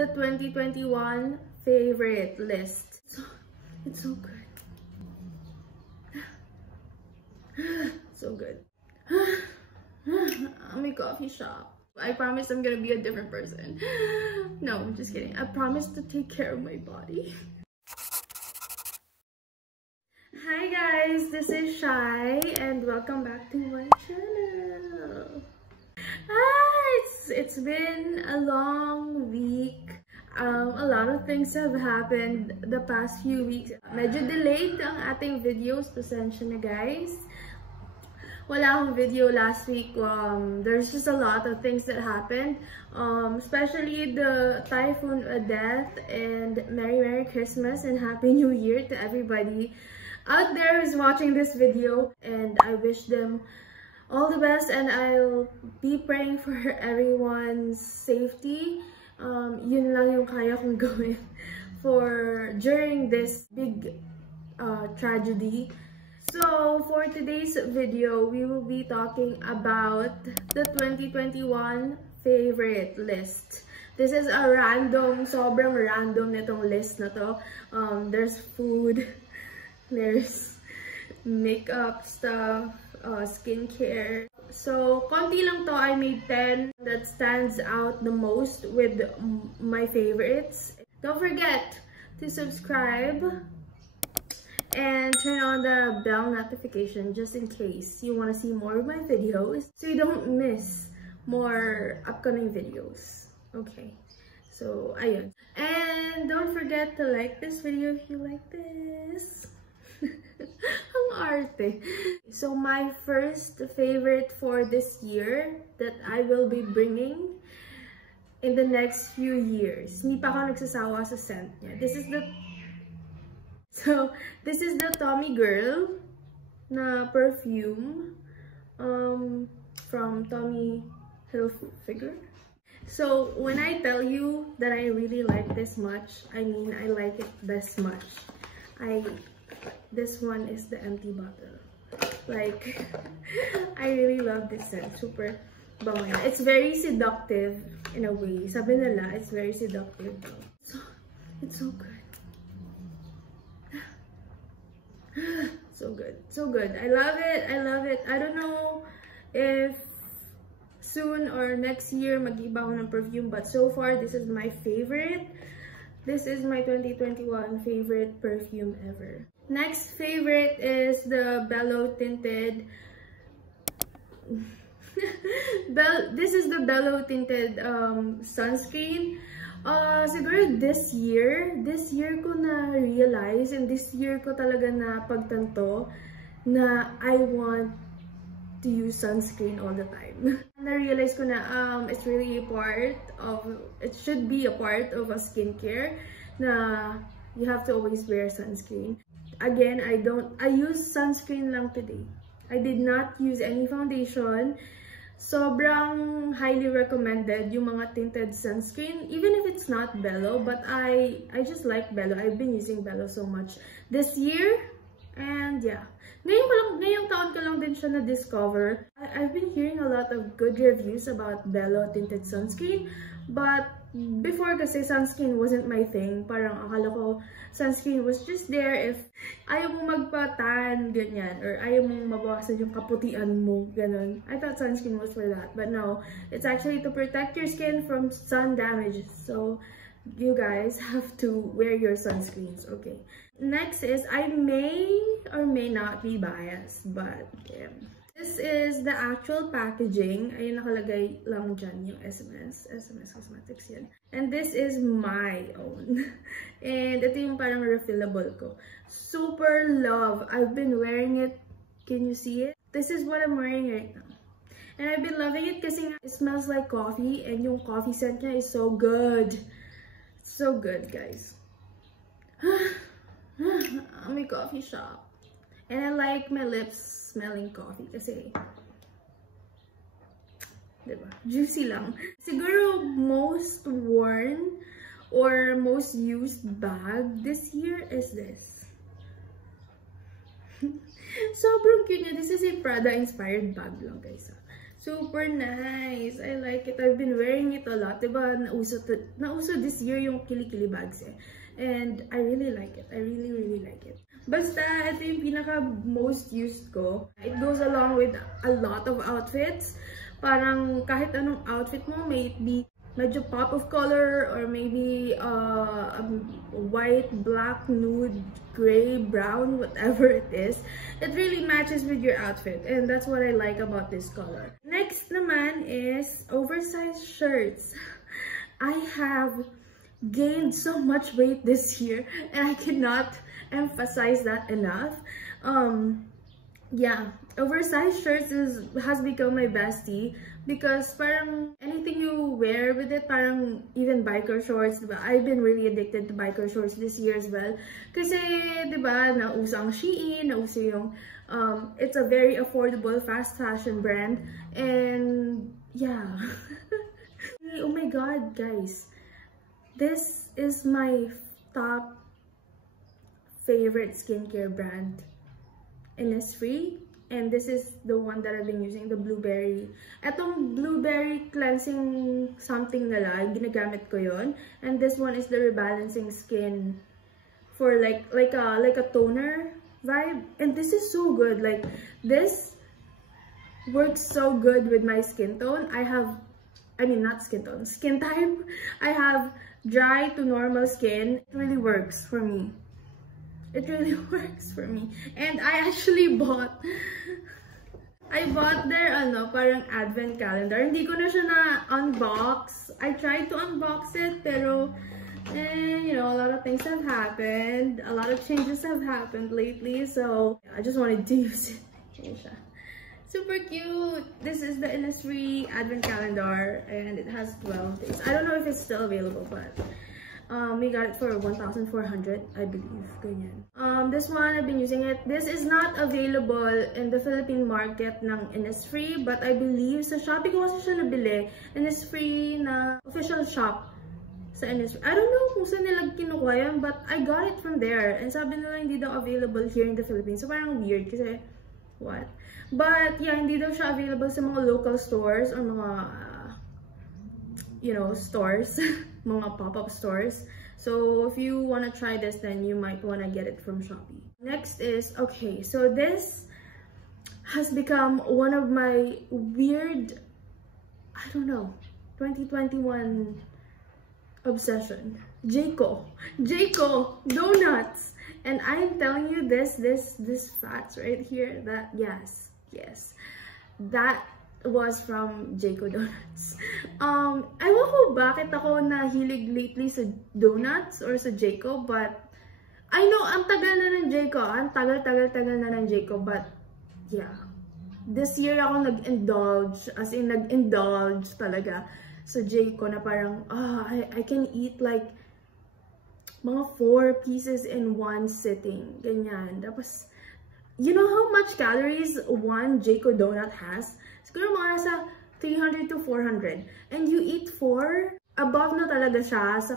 the 2021 favorite list. It's so good. So good. I'm a coffee shop. I promise I'm gonna be a different person. No, I'm just kidding. I promise to take care of my body. Hi guys, this is Shai and welcome back to my channel. It's been a long week. A lot of things have happened the past few weeks. Medyo delayed ang ating videos. Pasensya na guys. Wala akong video last week. There's just a lot of things that happened. Especially the Typhoon Death, and Merry Christmas and Happy New Year to everybody out there who's watching this video. And I wish them all the best, and I'll be praying for everyone's safety. Yun lang yung kaya kong gawin during this big tragedy. So for today's video, we will be talking about the 2021 favorite list. This is a sobrang random nitong list na to. There's food, there's makeup stuff, skincare. So konti lang to. I made 10 that stands out the most with my favorites. Don't forget to subscribe and turn on the bell notification just in case you want to see more of my videos, so you don't miss more upcoming videos. Okay, so ayun. And don't forget to like this video if you like this. Ang arte. So my first favorite for this year that I will be bringing in the next few years. Hindi pa ako nagsasawa sa scent niya. This is the Tommy Girl na perfume from Tommy Hilfiger. So when I tell you that I really like this much, I mean I like it this much. This one is the empty bottle. Like, I really love this scent. Super bango yan. It's very seductive in a way. Sabi nila, it's very seductive. It's so good. So good. So good. I love it. I love it. I don't know if soon or next year mag-iba ako ng perfume, but so far this is my favorite. This is my 2021 favorite perfume ever. Next favorite is the Bellow Tinted. This is the Bellow Tinted Sunscreen. Siguro this year ko na realize, and this year ko talaga na pagtanto na I want to use sunscreen all the time. Na-realize ko na it's really it should be a part of a skincare na you have to always wear sunscreen. Again, I use sunscreen lang today. I did not use any foundation. Sobrang highly recommended yung mga tinted sunscreen, even if it's not Bellow, but I just like Bellow. I've been using Bellow so much this year, and yeah. Ngayong taon ko lang din siya na-discover. I've been hearing a lot of good reviews about Bellow tinted sunscreen, but before kasi sunscreen wasn't my thing. Parang akala ko sunscreen was just there if ayaw mo magpatan, ganyan, or ayaw mong mabawasan yung kaputian mo, ganun. I thought sunscreen was for that, but no, it's actually to protect your skin from sun damage. So you guys have to wear your sunscreens, okay? Next is, I may or may not be biased, but yeah. This is the actual packaging. Ayun, nakalagay lang dyan yung SMS Cosmetics yan. And this is my own. And ito yung parang refillable ko. Super love. I've been wearing it. Can you see it? This is what I'm wearing right now. And I've been loving it kasi it smells like coffee, and yung coffee scent niya is so good. So good, guys. I'm a coffee shop. And I like my lips smelling coffee kasi, diba? Juicy lang. Siguro most worn or most used bag this year is this. Sobrang cute niya. This is a Prada inspired bag lang, guys. Super nice. I like it. I've been wearing it a lot. Diba, nauso this year yung kilikili bags eh. And I really like it. I really like it. Basta, ito yung pinaka most used ko. It goes along with a lot of outfits. Parang kahit anong outfit mo, may it be medyo pop of color or maybe white, black, nude, gray, brown, whatever it is. It really matches with your outfit, and that's what I like about this color. Next naman is oversized shirts. I have gained so much weight this year, and I cannot emphasize that enough. Yeah, oversized shirts has become my bestie because parang anything you wear with it, parang even biker shorts, diba? I've been really addicted to biker shorts this year as well. Kasi, diba, nauso ang Shein, nauso yung, it's a very affordable fast fashion brand. And, yeah. Oh my god, guys. This is my top favorite skincare brand. Innisfree, and this is the one that I've been using, the blueberry. Etong blueberry cleansing something nila, ginagamit ko yon. And this one is the rebalancing skin for like a toner vibe. And this is so good. Like, this works so good with my skin tone. Not skin tone, skin type. I have dry to normal skin. It really works for me. It really works for me. And I actually bought their parang advent calendar. Hindi ko na siya na-unbox. I tried to unbox it, pero you know, a lot of things have happened. A lot of changes have happened lately, so I just wanted to use it. Yan siya. Super cute. This is the Innisfree advent calendar, and it has 12 days. I don't know if it's still available, but we got it for 1,400, I believe. Ganyan. This one, I've been using it. This is not available in the Philippine market ng Innisfree, but I believe sa Shopee ko kasi siya nabili. Innisfree na official shop sa Innisfree. I don't know kung saan nila kinukuha yan, but I got it from there. And sabi nila hindi daw available here in the Philippines. So parang weird kasi, what? But yeah, hindi daw siya available sa mga local stores or mga you know, stores, mga pop-up stores. So if you want to try this, then you might want to get it from Shopee. Next is, okay, so this has become one of my weird, I don't know, 2021 obsession. Jayco donuts. And I'm telling you this fats right here, that yes, that was from Jayco donuts. Ewan ko bakit ako nahilig lately sa donuts or sa Jayco, but I know ang tagal na ng Jayco, ang tagal na ng Jayco, but yeah, this year ako nag-indulge, as in nag-indulge talaga sa Jayco na parang I can eat like mga 4 pieces in one sitting, ganyan. Tapos, you know how much calories one Jayco donut has? Siguro mga nasa 300 to 400. And you eat 4, above na talaga siya sa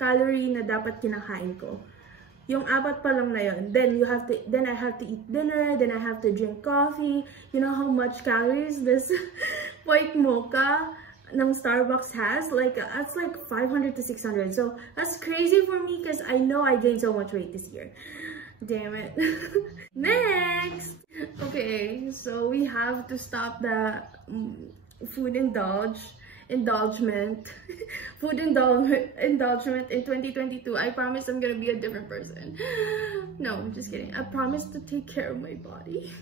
calorie na dapat kinakain ko. Yung 4 pa lang na yun. Then I have to eat dinner, then I have to drink coffee. You know how much calories this white mocha ng Starbucks has? Like, that's like 500 to 600. So, that's crazy for me because I know I gained so much weight this year. Damn it. Next! Okay, so we have to stop the food indulgement in 2022. I promise I'm gonna be a different person. No, I'm just kidding. I promise to take care of my body.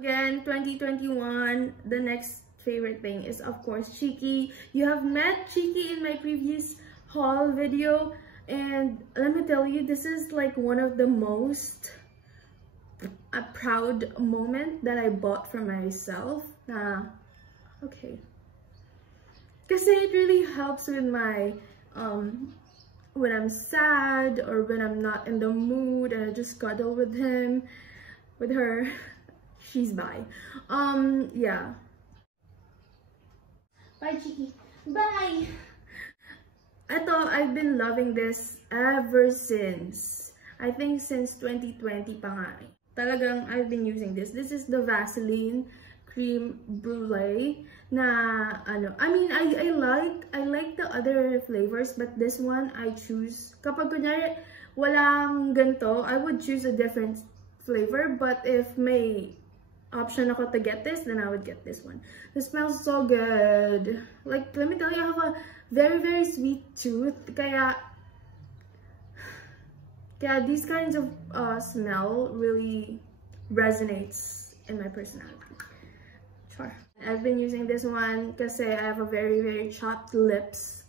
Again, 2021, the next favorite thing is of course Cheeky. You have met Cheeky in my previous haul video. And let me tell you, this is like one of the most proud moment that I bought for myself. Okay. Kasi it really helps with my, when I'm sad or when I'm not in the mood and I just cuddle with him, with her. She's bi. Yeah. Bye, Cheeky. Bye! Ito, I've been loving this ever since, I think since 2020 pa nga. Talagang I've been using this. This is the Vaseline cream brulee na ano. I mean, I like the other flavors, but this one I choose. Kapag kunyari walang ganito, I would choose a different flavor, but if may option ako to get this, then I would get this one. It smells so good. Like, let me tell you, I have a very sweet tooth, kaya these kinds of smell really resonates in my personality. Sure. I've been using this one because I have a very chapped lips.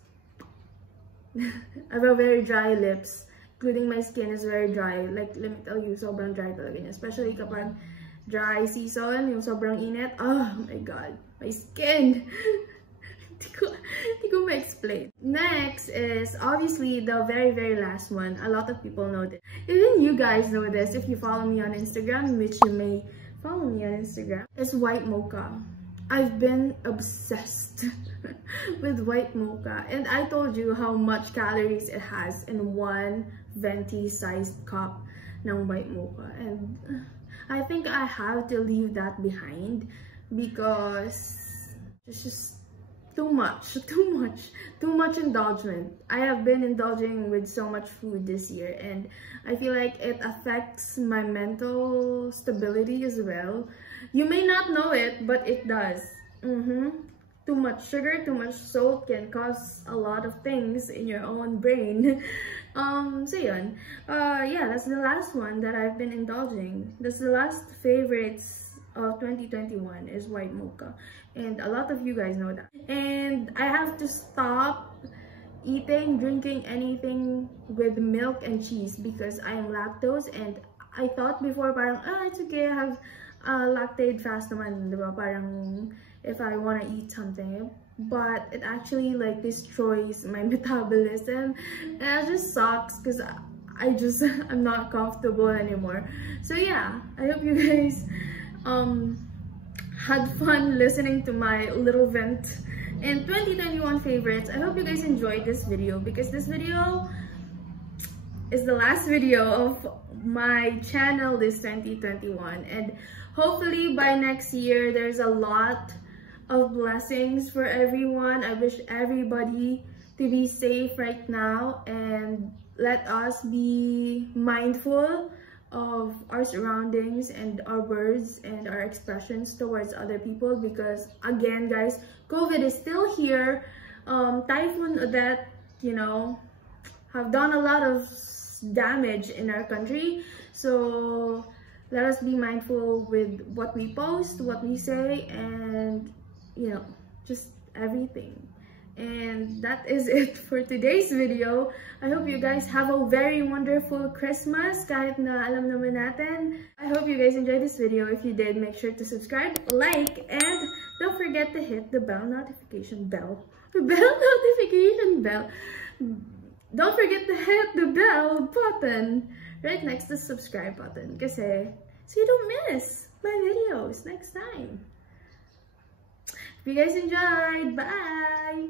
I have a very dry lips, including my skin is very dry. Like, let me tell you, sobrang dry talaga niya. Especially kapag dry season, yung sobrang init. Oh my god, my skin! Hindi ko ma-explain. Next is obviously the very last one. A lot of people know this. Even you guys know this if you follow me on Instagram, which you may follow me on Instagram. It's white mocha. I've been obsessed with white mocha, and I told you how much calories it has in one venti sized cup ng white mocha, and I think I have to leave that behind because it's just too much indulgement. I have been indulging with so much food this year, and I feel like it affects my mental stability as well. You may not know it, but it does. Too much sugar, too much salt can cause a lot of things in your own brain. So yun. Yeah, that's the last one that I've been indulging. That's the last favorites of 2021 is white mocha, and a lot of you guys know that. And I have to stop drinking anything with milk and cheese because I am lactose, and I thought before parang it's okay, I have lactate fast naman, diba? Parang if I want to eat something, but it actually like destroys my metabolism, and that just sucks because I'm not comfortable anymore. So yeah, I hope you guys had fun listening to my little vent and 2021 favorites. I hope you guys enjoyed this video because this video is the last video of my channel this 2021, and hopefully by next year there's a lot of blessings for everyone. I wish everybody to be safe right now, and let us be mindful of our surroundings and our words and our expressions towards other people, because again guys, COVID is still here. Typhoon Odette, you know, have done a lot of damage in our country, so let us be mindful with what we post, what we say, and you know, just everything. And that is it for today's video. I hope you guys have a very wonderful Christmas, kahit na alam naman natin. I hope you guys enjoyed this video. If you did, make sure to subscribe, like, and don't forget to hit the notification bell. Don't forget to hit the bell button right next to the subscribe button, kasi so you don't miss my videos next time. If you guys enjoyed, bye!